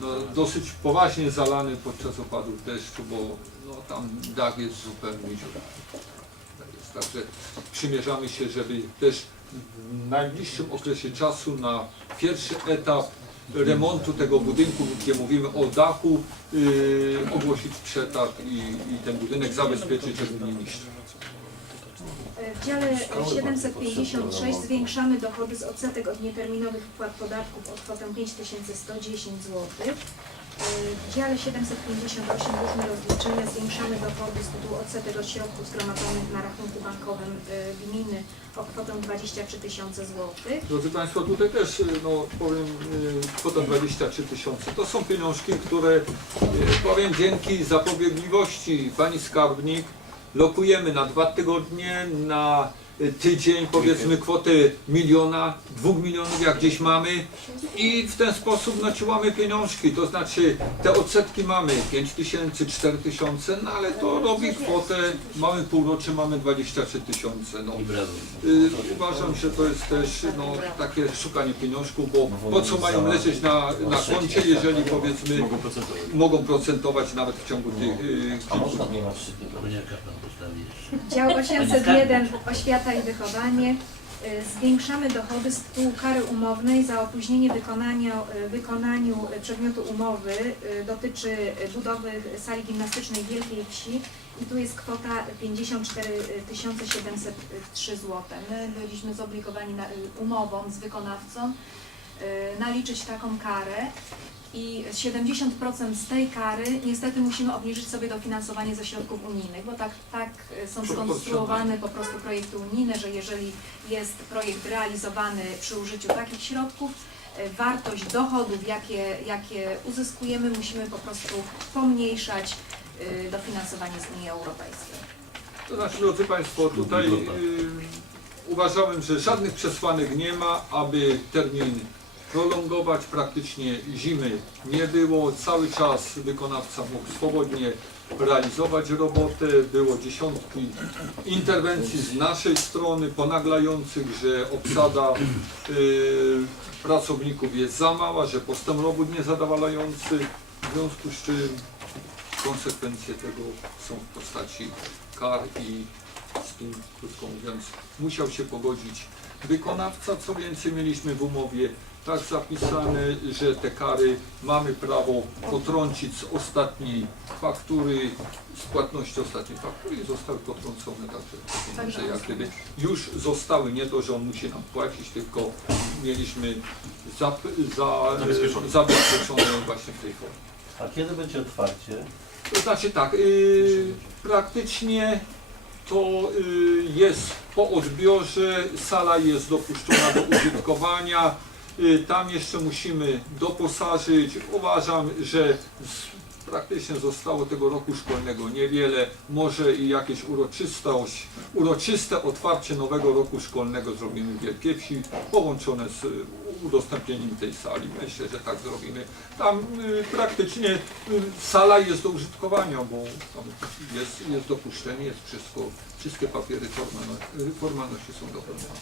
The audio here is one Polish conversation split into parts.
no, dosyć poważnie zalany podczas opadów deszczu, bo no, tam dach jest zupełnie dziurawy. Tak. Także przymierzamy się, żeby też w najbliższym okresie czasu na pierwszy etap remontu tego budynku, gdzie mówimy o dachu, yy, ogłosić przetarg i, i ten budynek zabezpieczyć, żeby nie niszczył. W dziale 756 zwiększamy dochody z odsetek od nieterminowych wpłat podatków o kwotę 5110 zł. W dziale 758 różne rozliczenia zwiększamy dochody z tytułu odsetek od środków zgromadzonych na rachunku bankowym y, gminy o kwotę 23 tysiące złotych. Drodzy Państwo, tutaj też y, no, powiem y, kwota 23 tysiące. To są pieniążki, które powiem dzięki zapobiegliwości Pani Skarbnik lokujemy na dwa tygodnie, na tydzień powiedzmy kwotę miliona, dwóch milionów jak gdzieś mamy i w ten sposób naciłamy pieniążki, to znaczy te odsetki mamy 5 tysięcy, 4 tysiące, no ale to robi kwotę, mamy półrocze, mamy 23 tysiące. No. Y, Uważam, że to jest też no, takie szukanie pieniążków, bo po co mają leżeć na, na koncie, jeżeli powiedzmy Mogą procentować. nawet w ciągu tych y, A kilku można nie ma trzy Koniaka pan postawi jeszcze. Dział 801 Oświata i wychowanie. Y, Zwiększamy dochody z tytułu kary umownej za opóźnienie wykonania, y, wykonaniu przedmiotu umowy. Y, Dotyczy budowy sali gimnastycznej Wielkiej Wsi i tu jest kwota 54 703 zł. My byliśmy zobligowani na, umową z wykonawcą naliczyć taką karę i 70% z tej kary niestety musimy obniżyć sobie dofinansowanie ze środków unijnych, bo tak, tak y, są skonstruowane po prostu projekty unijne, że jeżeli jest projekt realizowany przy użyciu takich środków, y, wartość dochodów, jakie, jakie uzyskujemy, musimy po prostu pomniejszać y, dofinansowanie z Unii Europejskiej. To znaczy, drodzy Państwo, tutaj y, uważałem, że żadnych przesłanek nie ma, aby termin prolongować. Praktycznie zimy nie było. Cały czas wykonawca mógł swobodnie realizować robotę. Było dziesiątki interwencji z naszej strony ponaglających, że obsada y, pracowników jest za mała, że postęp robót niezadowalający. W związku z czym konsekwencje tego są w postaci kar i z tym, krótko mówiąc, musiał się pogodzić wykonawca. Co więcej, mieliśmy w umowie tak zapisane, że te kary mamy prawo potrącić z ostatniej faktury, z płatności ostatniej faktury i zostały potrącone także te pieniądze, jak gdyby już zostały, nie to, że on musi nam płacić, tylko mieliśmy zap, za, Zabezpieczone. zabezpieczone właśnie w tej formie. A kiedy będzie otwarcie? To znaczy tak, yy, praktycznie to yy, jest po odbiorze, sala jest dopuszczona do użytkowania, tam jeszcze musimy doposażyć. Uważam, że praktycznie zostało tego roku szkolnego niewiele, może i jakieś uroczystość, uroczyste otwarcie nowego roku szkolnego zrobimy w Wielkiej Wsi, połączone z y, udostępnieniem tej sali. Myślę, że tak zrobimy. Tam y, praktycznie y, sala jest do użytkowania, bo tam jest, jest dopuszczenie, jest wszystko, wszystkie papiery formalno- y, formalności są dopełnione.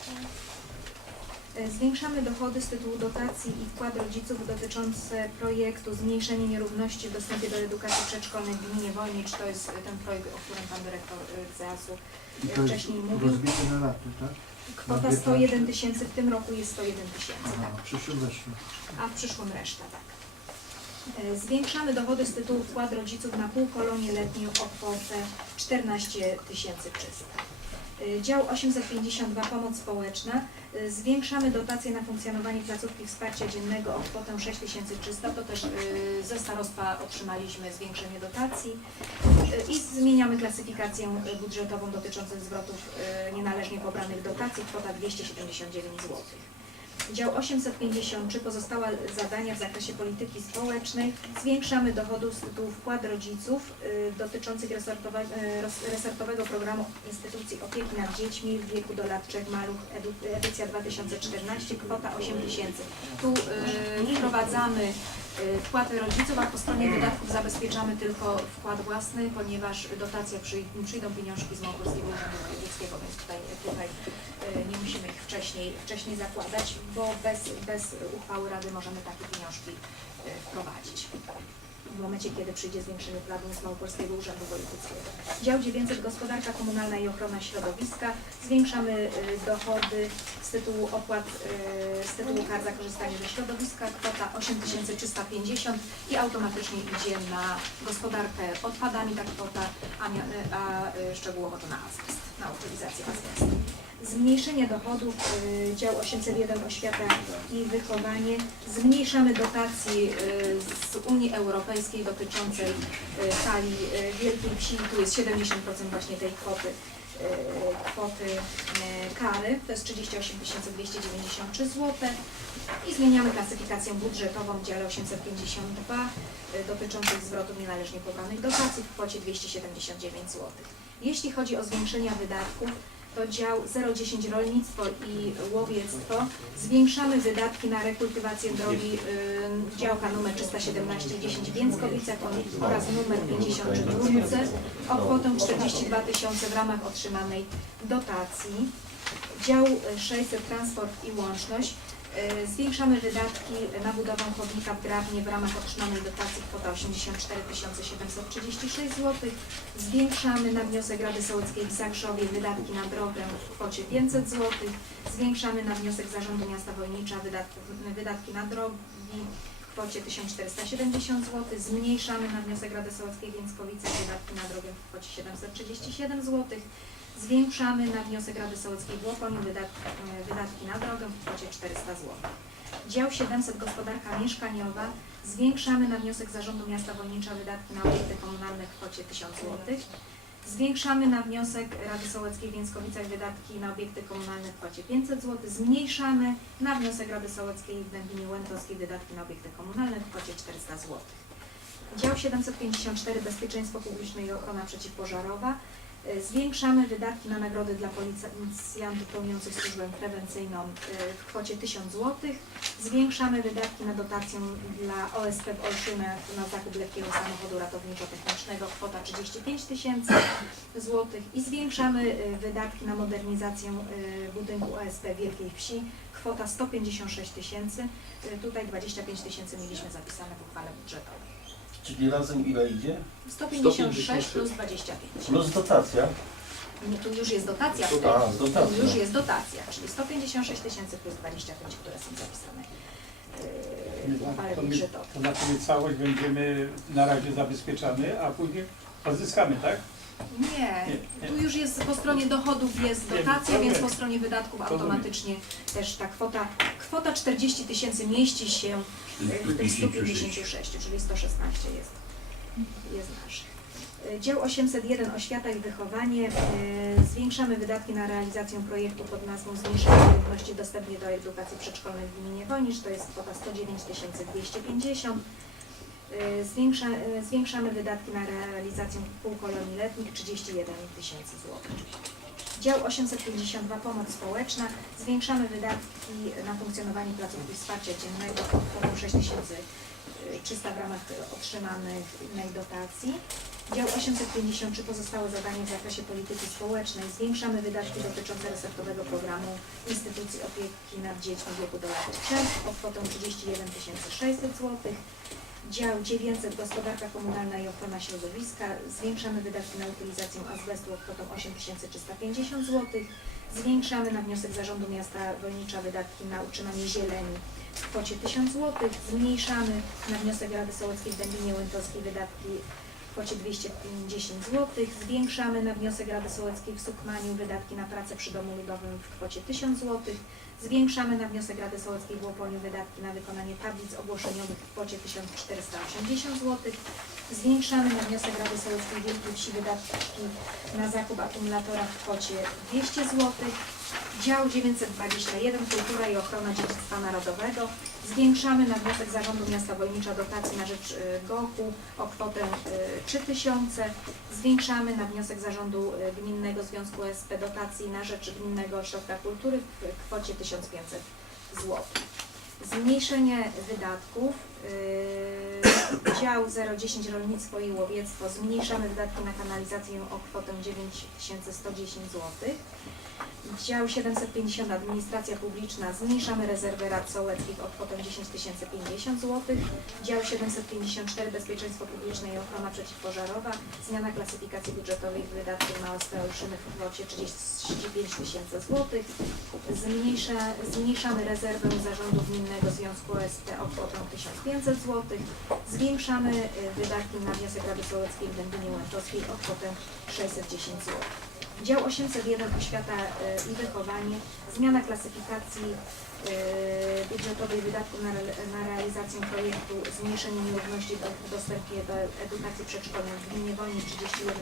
E, Zwiększamy dochody z tytułu dotacji i wkład rodziców dotyczące projektu Zmniejszenie nierówności w dostępie do edukacji przedszkolnej w gminie Wolnicz. To jest e, ten projekt, o którym Pan Dyrektor ZAS-u I e, wcześniej mówił. rozbite na tak? Kwota na 101 tysięcy, w tym roku jest 101 tysięcy, tak. przyszłym a w przyszłym reszta, tak. E, Zwiększamy dochody z tytułu wkład rodziców na półkolonię letnią o kwotę 14 tysięcy 300. E, Dział 852 Pomoc Społeczna. E, Zwiększamy dotacje na funkcjonowanie placówki wsparcia dziennego o kwotę 6300. To też e, ze starostwa otrzymaliśmy zwiększenie dotacji. I zmieniamy klasyfikację budżetową dotyczącą zwrotów nienależnie pobranych dotacji. Kwota 279 zł. Dział 853 pozostałe zadania w zakresie polityki społecznej. Zwiększamy dochodów z tytułu wkład rodziców y, dotyczących resortowe, y, resortowego programu instytucji opieki nad dziećmi w wieku do lat 3 maluch edycja 2014 kwota 8 tysięcy. Tu y, wprowadzamy y, wkłady rodziców, a po stronie wydatków zabezpieczamy tylko wkład własny, ponieważ dotacje przy, przyjdą pieniążki z Małopolskiego Urzędu Wojewódzkiego, więc tutaj, tutaj y, nie musimy ich wcześniej, wcześniej zakładać, bo bez, bez uchwały Rady możemy takie pieniążki y, wprowadzić. W momencie, kiedy przyjdzie zwiększenie planu z Małopolskiego Urzędu Wojewódzkiego. Dział 900 Gospodarka Komunalna i Ochrona Środowiska. Zwiększamy y, dochody z tytułu opłat, y, z tytułu kar za korzystanie ze środowiska. Kwota 8350 i automatycznie idzie na gospodarkę odpadami ta kwota, a, y, a szczegółowo to na azbest, na utylizację azbestu. Zmniejszenie dochodów, y, dział 801 Oświata i Wychowanie. Zmniejszamy dotacje y, z Unii Europejskiej dotyczącej talii y, Wielkiej Wsi. Tu jest 70% właśnie tej kwoty, kwoty kary. To jest 38 293 zł. I zmieniamy klasyfikację budżetową w dziale 852 y, dotyczących zwrotu nienależnie pobranych dotacji w kwocie 279 zł. Jeśli chodzi o zwiększenia wydatków, to dział 010 rolnictwo i łowiectwo. Zwiększamy wydatki na rekultywację drogi y, działka numer 317 10 w Więckowicach oraz numer 53 w Grunce o kwotę 42 tysiące w ramach otrzymanej dotacji. Dział y, 600 transport i łączność. Y, Zwiększamy wydatki na budowę chodnika w Grabnie w ramach otrzymanej dotacji kwota 84 736 zł. Zwiększamy na wniosek Rady Sołeckiej w Zakrzowie wydatki na drogę w kwocie 500 zł. Zwiększamy na wniosek Zarządu Miasta Wojnicza wydatki, wydatki na drogi w kwocie 1470 zł. Zmniejszamy na wniosek Rady Sołeckiej Więckowice wydatki na drogę w kwocie 737 zł. Zwiększamy na wniosek Rady Sołeckiej w Łoponiu wydatki, wydatki na drogę w kwocie 400 zł. Dział 700 Gospodarka Mieszkaniowa. Zwiększamy na wniosek Zarządu Miasta Wojnicza wydatki na obiekty komunalne w kwocie 1000 zł. Zwiększamy na wniosek Rady Sołeckiej w Więckowicach wydatki na obiekty komunalne w kwocie 500 zł. Zmniejszamy na wniosek Rady Sołeckiej w Dębinie Łętowskiej wydatki na obiekty komunalne w kwocie 400 zł. Dział 754 Bezpieczeństwo Publiczne i Ochrona Przeciwpożarowa. Y, Zwiększamy wydatki na nagrody dla policjantów pełniących służbę prewencyjną y, w kwocie 1000 zł. Zwiększamy wydatki na dotację dla OSP w Olszynach na zakup lekkiego samochodu ratowniczo-technicznego kwota 35 tysięcy złotych i zwiększamy y, wydatki na modernizację budynku OSP Wielkiej Wsi kwota 156 tysięcy. Tutaj 25 tysięcy mieliśmy zapisane w uchwale budżetowej. Czyli razem ile idzie? 156 plus 25. Plus dotacja. Nie, tu już jest dotacja wtedy. A, z Tu dotacją. już jest dotacja, czyli 156 tysięcy plus 25, które są zapisane yy, w uchwale To my- budżetowej. To znaczy my całość będziemy na razie zabezpieczamy, a później odzyskamy, tak? Nie, tu już jest po stronie dochodów jest dotacja, więc po stronie wydatków automatycznie też ta kwota, kwota 40 tysięcy mieści się w tych 156, czyli 116 jest, jest nasz. Dział 801 Oświata i Wychowanie. Yy, Zwiększamy wydatki na realizację projektu pod nazwą Zmniejszenie równości dostępnie do edukacji przedszkolnej w gminie Wonicz. To jest kwota 109 250. Yy, Zwiększa, yy, zwiększamy wydatki na realizację półkolonii letnich 31 tysięcy złotych. Dział 852 Pomoc Społeczna. Zwiększamy wydatki na funkcjonowanie placówki wsparcia dziennego o kwotę 6300 w ramach otrzymanych innej dotacji. Dział 853 pozostałe zadania w zakresie polityki społecznej. Zwiększamy wydatki dotyczące resortowego programu instytucji opieki nad dziećmi w wieku do lat 3 o kwotę 31 600 zł. Dział 900 Gospodarka Komunalna i Ochrona Środowiska. Zwiększamy wydatki na utylizację azbestu o kwotę 8350 zł. Zwiększamy na wniosek Zarządu Miasta Wolnicza wydatki na utrzymanie zieleni w kwocie 1000 zł. Zmniejszamy na wniosek Rady Sołeckiej w Dębinie Łętowskiej wydatki w kwocie 250 zł. Zwiększamy na wniosek Rady Sołeckiej w Sukmaniu wydatki na pracę przy Domu Ludowym w kwocie 1000 zł. Zwiększamy na wniosek Rady Sołeckiej w Łoponiu wydatki na wykonanie tablic ogłoszeniowych w kwocie 1480 zł. Zwiększamy na wniosek Rady Sołeckiej Wielkiej Wsi wydatki na zakup akumulatora w kwocie 200 zł. Dział 921 Kultura i Ochrona Dziedzictwa Narodowego. Zwiększamy na wniosek Zarządu Miasta Wojnicza dotacji na rzecz y, GOK-u o kwotę y, 3000. Zwiększamy na wniosek Zarządu y, Gminnego Związku SP dotacji na rzecz Gminnego Ośrodka Kultury w kwocie 1500 zł. Zmniejszenie wydatków. Dział 010 Rolnictwo i Łowiectwo. Zmniejszamy wydatki na kanalizację o kwotę 9110 zł. Dział 750 Administracja Publiczna zmniejszamy rezerwę rad sołeckich o kwotę 10 050 zł. Dział 754 Bezpieczeństwo Publiczne i Ochrona Przeciwpożarowa zmiana klasyfikacji budżetowej wydatków na OSP Olszyny w kwocie 35 tysięcy złotych. Zmniejsza, zmniejszamy rezerwę Zarządu Gminnego Związku OSP o kwotę 1500 zł. Zwiększamy y, wydatki na wniosek Rady Sołeckiej w Dębinie Łęczowskiej o kwotę 610 zł. Dział 801 Oświata y, i Wychowanie. Zmiana klasyfikacji y, budżetowej wydatków na, na realizację projektu Zmniejszenie nierówności do, dostępie do edukacji przedszkolnej w gminie Wolni 31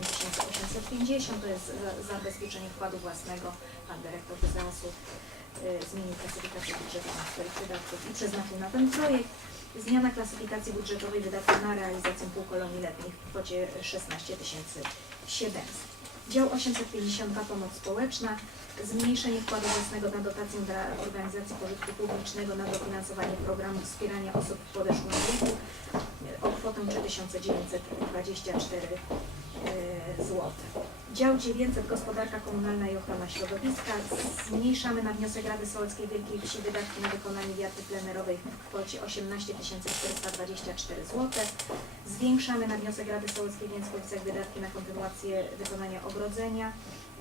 850. To jest za- zabezpieczenie wkładu własnego. Pan dyrektor y, zmienił klasyfikację budżetową swoich wydatków i przeznaczył na ten projekt. Zmiana klasyfikacji budżetowej wydatków na realizację półkolonii letnich w kwocie 16 700. Dział 852 Pomoc Społeczna. Zmniejszenie wkładu własnego na dotację dla organizacji pożytku publicznego na dofinansowanie programu wspierania osób w podeszłym wieku o kwotę 3924 zł. Dział 900 Gospodarka Komunalna i Ochrona Środowiska. Zmniejszamy na wniosek Rady Sołeckiej Wielkiej Wsi wydatki na wykonanie wiaty plenerowej w kwocie 18 424 zł. Zwiększamy na wniosek Rady Sołeckiej w Więckowicach wydatki na kontynuację wykonania ogrodzenia.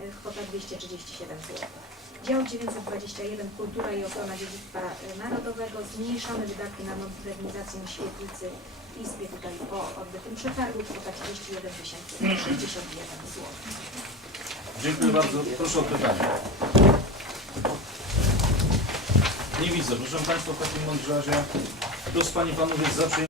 e, Kwota 237 zł. Dział 921 Kultura i Ochrona Dziedzictwa e, Narodowego. Zmniejszamy wydatki na modernizację świetlicy Izbie tutaj po odbytym przetargu. Kwota 31 061 zł. Dziękuję bardzo. Proszę o pytanie. Nie widzę. Proszę Państwa, w takim razie kto z Pani Panów jest za